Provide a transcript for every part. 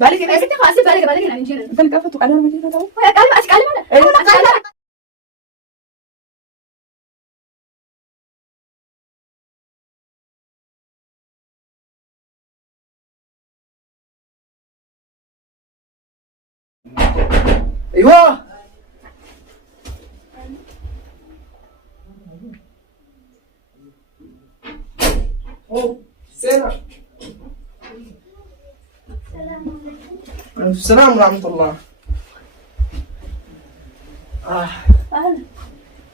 بالك انا ستي خلاص بالك انا نجي انت اللي قفت وقال ما جينا تو اتكلم انا ايوه سينا السلام ورحمة الله. أهلا.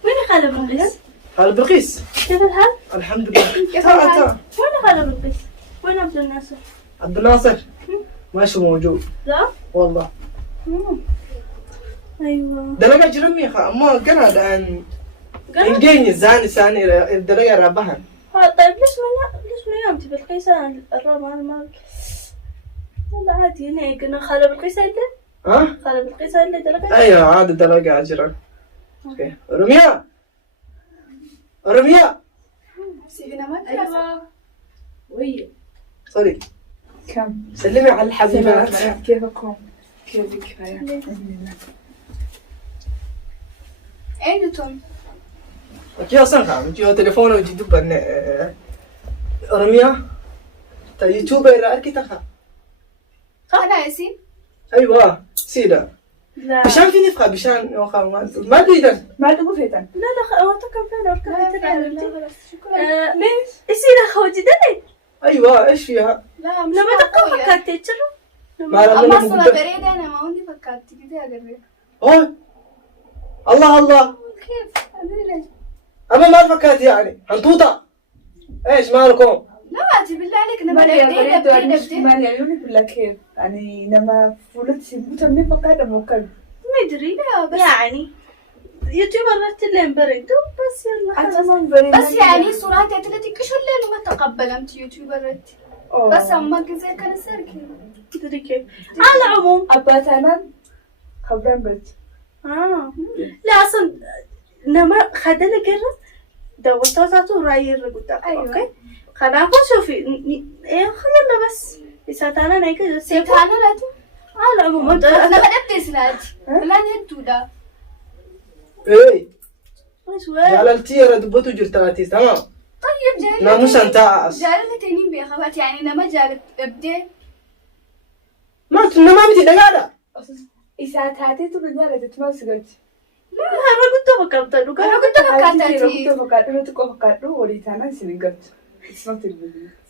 وين خالة بلقيس؟ خالة بلقيس كيف الحال؟ الحمد لله. كيف الحال؟ وين خالة بلقيس؟ وين عبد الناصر؟ عبد الناصر ماشي موجود. لا؟ والله. أيوة. دلقة جرمي أما قنا دان. إنجيني زاني ساني دلقة ربها. طيب ليش ما يوم تبي بلقيس الرمان ما والله عادي هنا قلنا خالة بلقيس هيدا؟ ها؟ خالة بلقيس هيدا دلقة؟ أيوة عاد دلقة أجرا. أوكي. رمية. رمية. سيدنا ما أيوة. وي سوري. كم سلمي على الحبيبات. كيفكم؟ كيفك يا أين توم؟ أكيد أصلاً كم جيو تليفونه وجدوا بن رمية. تا يوتيوبر أركيتها. أنا ياسين. أيوة سيدا. لا. بشان فيني فخا بشان وخا ما أدري ما تبغى فيتن لا هو كم فين أركب تدعي شكرا. ليش؟ يصير خوجي دلي. أيوة إيش فيها؟ لا مش لما تقوم فكرتي تشرو. ما أنا أما من أصلا بريدة أنا ما عندي فكرت كده أقرب. أوه الله كيف؟ أدري ليش؟ أما ما فكرت يعني حنطوطة إيش مالكم؟ لا أجي بالله عليك أنا مالي بدي مالي عيونك ولا كيف؟ يعني لما فولت بوتا مني فكرت موكل ما أدري بس يعني يوتيوبر رتلين بريدو بس يلا خلاص بس يعني صوراتي أتلتي كشو الليل وما تقبلت يوتيوبرت بس أما كذا كان سركي تدري كيف على العموم أباتنا خبران بيت لا أصلا نما خدنا كرة دوّرتها ذاته راير قدام أيوة. أوكي خلاص شوفي إيه خلينا بس إساتانا نيجي سيتانا لا تو على العموم أنا بدأت سلاتي لا نهدو ده إيه شوي على التيرة دبوتو جرتاتي تمام طيب جاي ناموس أنت جارة تانيين بيخوات يعني نما جارة أبدي ما بدي دقالة إساتاتي ترجع تتمسكت أنا كنت فكرت أنا كنت فكرتاتي فكرت وليتانا سنقت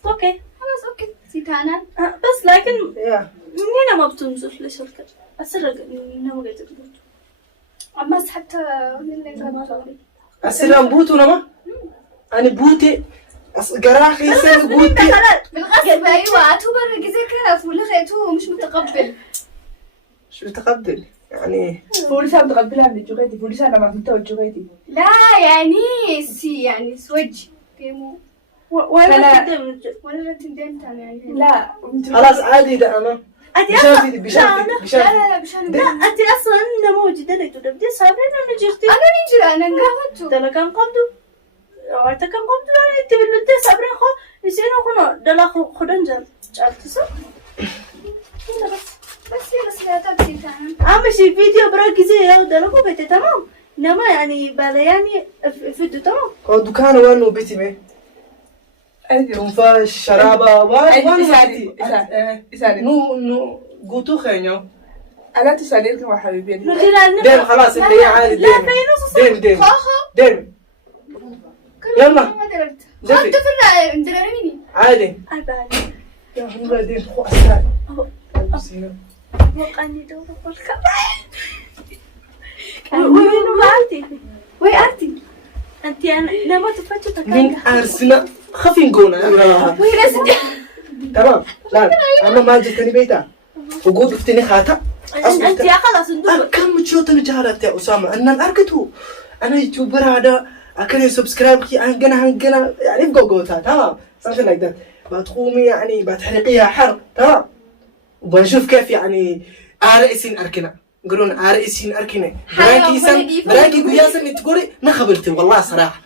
أوكي خلاص أوكي سيتانا بس لكن يا هنا ما بتنزل ليش الكر أسرق نما قاعد تقول أما حتى السلام بوتو نما أنا بوتي قراخي سن بوتي بالغصب أيوة أتوبر كذا كيف ولا خيتو مش متقبل شو متقبل يعني فوليسا متقبلها من الجوغيتي فوليسا أنا ما فهمتها الجوغيتي لا يعني سي يعني سوج كيمو ولا ولا تندم يعني لا خلاص عادي ده أنا أنتي بشان لا لا بشان لا أنت أصلا موجودة لك تبدي صابرين أنا جرتي أنا نجي أنا نقهوتو دلا كان قبضو وقت كان قبضو أنا تبلدي صابرين خو يصيروا خنا دلا خدن جال جالت صح بس لا تبكي تمام عامشي فيديو براكزي يا دلا كو بيت تمام نما يعني بلا يعني فيديو تمام هو دكان وين وبيتي مي تنفاش شرابة وين إساني نو قوتو خينيو ألا تسأليني وحبيبي ديم خلاص اللي هي عادي ديم يلا زفي تفرع دراريني عادي أبالي يا هم ديم خو أسان وقاني دور بالكبار وين وعدي وي أرتي أنت أنا لما تفتش من أرسنا خفين قونا وي راسي تمام لا أنا ما جتني بيتا وقود افتني خاتا أنت يا خلاص ندور كم تشوتني جهرت يا أسامة أنا الأركتو أنا يوتيوبر هذا أكني سبسكرايب كي هنجنا يعني بقوقوتها تمام something like that بتقومي يعني بتحرقيها حرق تمام وبنشوف كيف يعني آرئيسين أركنا يقولون آرئيسين أركنا براكي قياسا تقولي ما خبرتي والله صراحة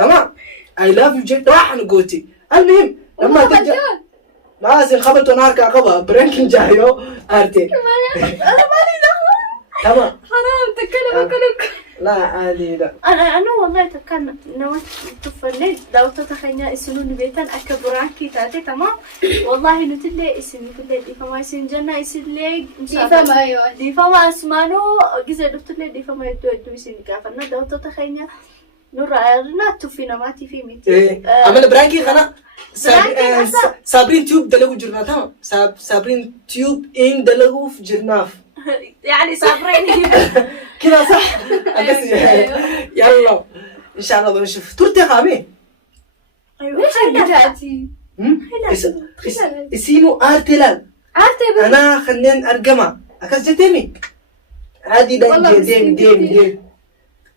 تمام I love you جد راح نقولتي المهم لما ترجع لازم خبطوا نار كعقبة برانكين جايو أرتي تمام حرام تكلم كلك لا عادي لا أنا والله تكلم نوت تفلت لو تتخيل يسنون بيتن أكبرانكي تاتي تمام والله نتلي اسمي كله دي فما يسن جنة يسلي فما أيوة دي فما اسمانو جزء دكتور دي فما يدو يسن كافرنا لو تتخيل نور عيرنا تفينا ما تفي ميتي عمل برانكي خنا صابرين تيوب دلقوا جرنا تمام صابرين تيوب إن دلقوا في جرناف يعني صابرين كذا صح يلا إن شاء الله بنشوف تورتي خامي ليش رجعتي؟ اسمه أرتلال عرفتي أنا خلينا أرقمها أكاس جتمي عادي ديم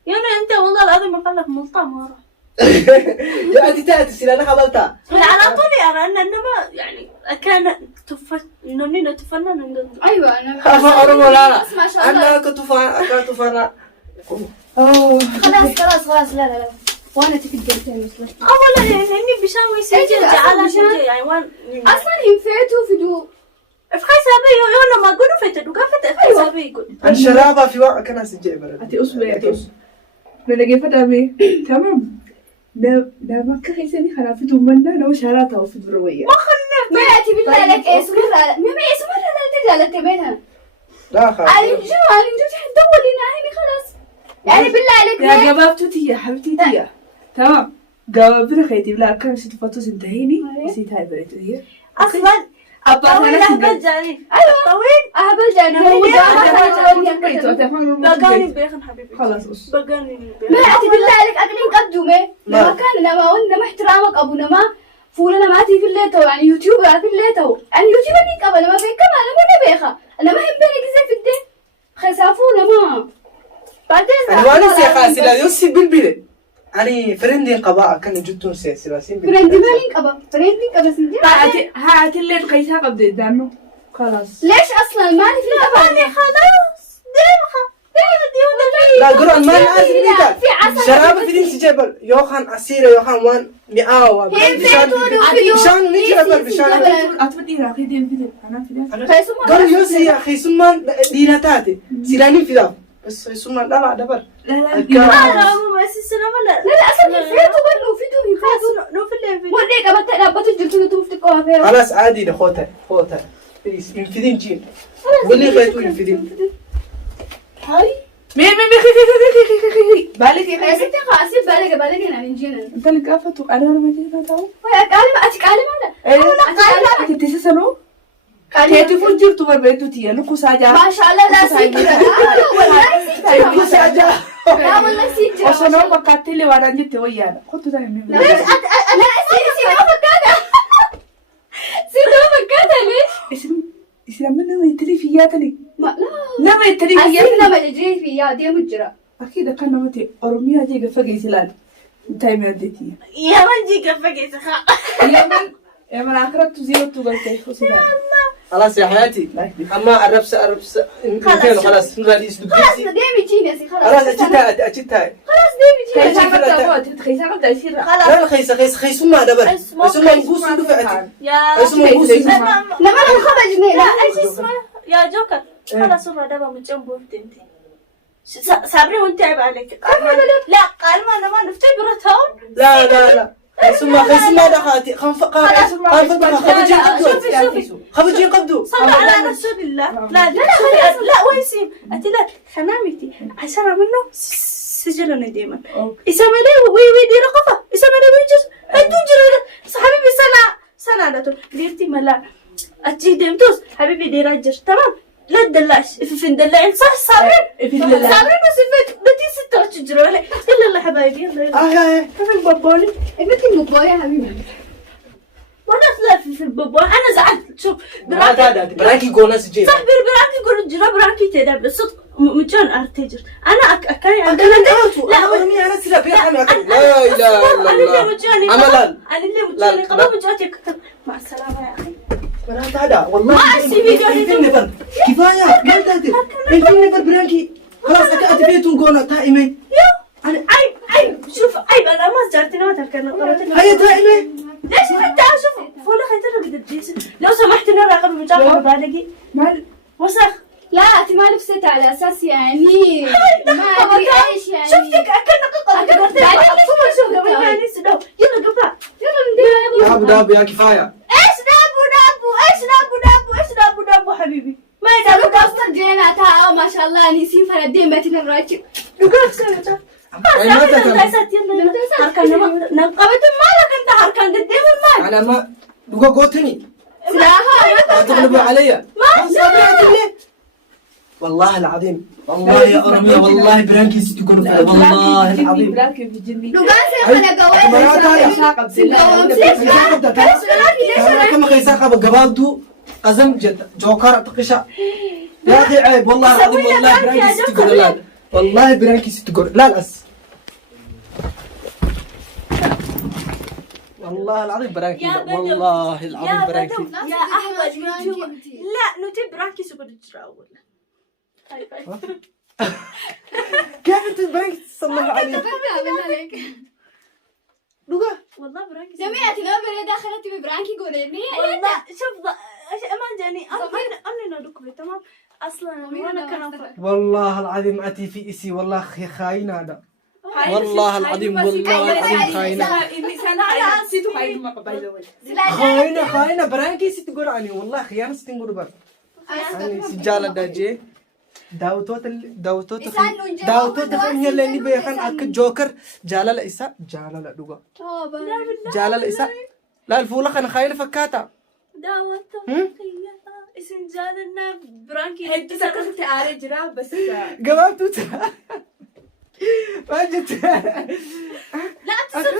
يعني أنت والله العظيم أقلك ملطة مرة يا أنت تأتي سيلا أنا قبلتها على طول أرى إنما يعني كان نونينا تفنن نقول أيوة أنا خافا أرمو لا بس ما شاء الله أنا كنت فانا خلاص لا وانا تفي الجلتين وصلت أولا إني بشاوي سجل على شيء يعني وان اصلا ينفعتوا في دو في حسابي يوم ما قولوا في تدوقا في حسابي يقول الشرابة في وقت كان سجى برد أتي أصبر نلاقي فتامي تمام ده ما كخيسني خلافته منا لو شاراتها وفي دروية ما يأتي بالله لك ايش مرة ما ايش مرة لا تجي تبينها لا خلاص علي نجو تدور لنا هني خلاص يعني بالله عليك يا جبابتو تيا حبيبتي تيا تمام جوابنا خيتي بلا كم ستفاتو سنتهيني نسيت هاي بريتو هي أصلا أبا أنا أهبل جاني ايوه طويل اهبل جانا بقاني بيخن حبيبي خلاص أص بقاني ما يأتي بالله عليك أقلين قدومه لما كان لما احترامك أبونا ما فولنا ما تي في الليتو يعني يوتيوب في الليتو يعني يوتيوب نيك قبل ما بيك ما أنا بيخا أنا ما هم بيني كذا في الدين خسافونا ما بعدين أنا سيخاسي لا يوسي بالبيل أنا فرندي قباء كان جتون سياسي لاسين فرندي مالين قبا فرندي قبا سندي ها اللي قيسها قبل دانو خلاص ليش أصلا مالي في القبا خلاص ديمها لا قرآن ما لازم نيجا في عسل شرابة في دين سجبل يوخان أسيرة يوخان وان مئاوة بشان نيجي ربل بشان أتفدي راقي دين فيديو أنا فيديو قال يوسي يا أخي ثم دينا تاتي سيلاني في ذا بس ثم لا دبر لا أنا مو أساسنا ولا لا أصلا فيتو بلو فيتو خلاص نو في الليل وديك أبى تلعب تجلسوا تفتكوا فيها خلاص عادي ده خوتها بليز ينفذين جين واللي غيتو ينفذين هاي مي بالك يا يا ستي خلاص بالك أنا نجينا أنت اللي قافتو أنا ما جيت أتاو ويا قالي أتك قالي ماذا أنت تسسنو قالي كيف تفجر تبر بيتو تيا لكو ساجا ما شاء الله لا سيكرا والله سيكرا ساجا لا والله سيكرا وصلنا بقاتل وانا جيت ويانا خدوا تاني ليش لا سيدو فكاتا سيدو فكاتا ليش اسلام من ما يتري فياتني ما لا ما يتري أسينا فياتني ما تجري فيها دي مجرى اكيد كان متي اورميا جيجا فقي سلال انتي ما ديتي يا من جيك فقيت يا من اخرت زيرو تقولتي خصوصا خلاص يا حياتي أما أربس خلاص نراليس خلاص دبيسي ديمي جيني يا سي خلاص أجتها خلاص ديمي جيني خيسا قبل يصير لا خيس ما دبر ثم نقص دفعتي يا ثم نقص لما أنا خرجنا لا ايش اسمه يا جوكر خلاص الرا دابا من جنبه انت صابري وانت عيب عليك لا قال ما انا ما نفتبر هون لا ثم دخلتي خبجي قبدو صلى على رسول الله لا ويسين أتي لا خنامتي عشرة منه سجلنا ديما إسمع لي وي دي رقفة إسمع لي ويجر أنتو جرا صحابي سنة لا تقول ليرتي ملا أتجي ديمتوس حبيبي دي راجر تمام لا تدلعش في ندلعين صح صابرين بس بدي 26 جرا ولا يلا حبايبي يلا كيف البابوني ابنتي الموبايل يا حبيبي وانا في البابون انا زعلت شوف براكي قونا سجي صح براكي يقولوا جرا براكي تدا بالصدق مجان ارتجر انا اكاي لا أمي أنا سلا بيا أنا لا إله إلا الله عملا أنا اللي مجاني قبل مجاتي مع السلامة يا أخي مرات هذا والله ما أسي فيديو نفر كفاية ما تقدر أنت نفر براكي خلاص أكاد بيتون قونا تائمة أنا عيب شوف عيب أنا ما زرتني ما تركنا هيا تائمة ليش حتى شوف فولا خيتنا قد تجيس لو سمحت نراقب المجاقة بالغي مال وسخ لا انت ما لبست على اساس يعني ما ادري ايش يعني. شفتك اكلنا قطة يعني سدو يلا قفا يلا دابو دابو يا كفايه. ايش دابو حبيبي ما سالوك دابو اصلا جيناتها ما شاء الله نسيم فردين باتنا الراجل. يقول سنة أي ما تكلم. هركان نقبت مالك انت هركان قدام المال انا ما دوغا قوتني لا لا تغلبوا علي. والله العظيم والله يا أرمية والله برانكي ستقول والله العظيم. براكي في جنبي لو كان سيخنا قوي كم خيساقة بقبابدو أزم جد جوكر تقشة يا أخي عيب والله العظيم والله برانكي ستقول لا والله برانكي ستقول لا الأس والله العظيم برانكي يا بدو. والله العظيم برانكي يا احمد يوتيوب لا نتي براكي سوبر تراول كيف أنت برانكي تصلح علي دوغا والله براكي جميعتي ما بري داخلتي ببرانكي قوليني والله شوف امان جاني انا ندوك تمام اصلا وانا كان والله العظيم أتي في إسي والله خاين هذا والله العظيم والله العظيم خاينة خاينة برانكي ستقول عني والله خيانة ستنقول بر يعني سجالة داجي داوتوت خيني اللي بيخان أك جوكر جالة لإسا جالة لدوغا جالة لإسا لا الفولة خان خاينة فكاتا داوته اسم جالنا برانكي انت سكرت على جرا بس قباب توتا ما جت لا تصير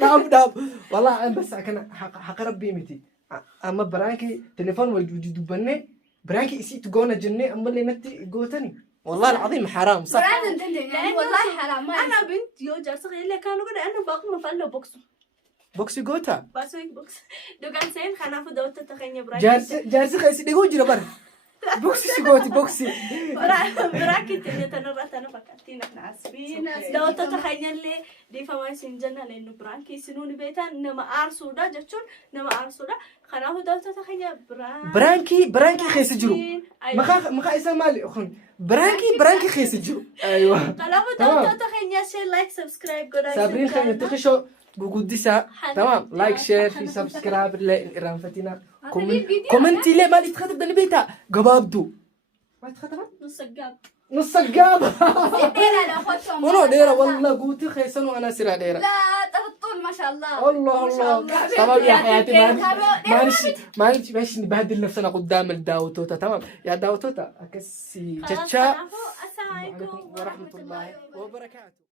صعب داب والله أنا بس أكن حق ربي متي أما برانكي تليفون والجدود بني برانكي إسي تقونا جنة أما اللي نتي قوتني والله العظيم حرام صح والله حرام انا بنت يو جالسه اللي كانوا قد انا باقي ما فعلوا بوكسو بوكسي قوتا بس ويك بوكس دوغان سين خنافو دوت تخني براكي جالس خيسي دقو جرا بر بوكسي سيقوتي بوكسي براكي تني تنرات انا فكرتين احنا عاسبين دوت تخني اللي دي فما سنجنا لانه براكي سنوني بيتا نما ارسودا جچون نما ارسودا خنافو دوت تخني برانكي خيسي جرو مخا إسا مالي أخون برانكي خيسي جرو أيوة خنافو دوت تخني شير لايك سبسكرايب قرا سابرين خيني تخشو بقوديسا تمام لايك شير في سبسكرايب لإرام فتينا كومنتي ليه ما تخطب دني بيتا قبابدو ما تخطب نص قاب ونو ديرة والله قوتي خيسن وانا سرع ديرة لا تطول ما شاء الله الله تمام يا حياتي ماشي نبهدل نفسنا قدام الداوتوتا تمام يا داوتوتا أكسي جتشا السلام عليكم ورحمة الله وبركاته.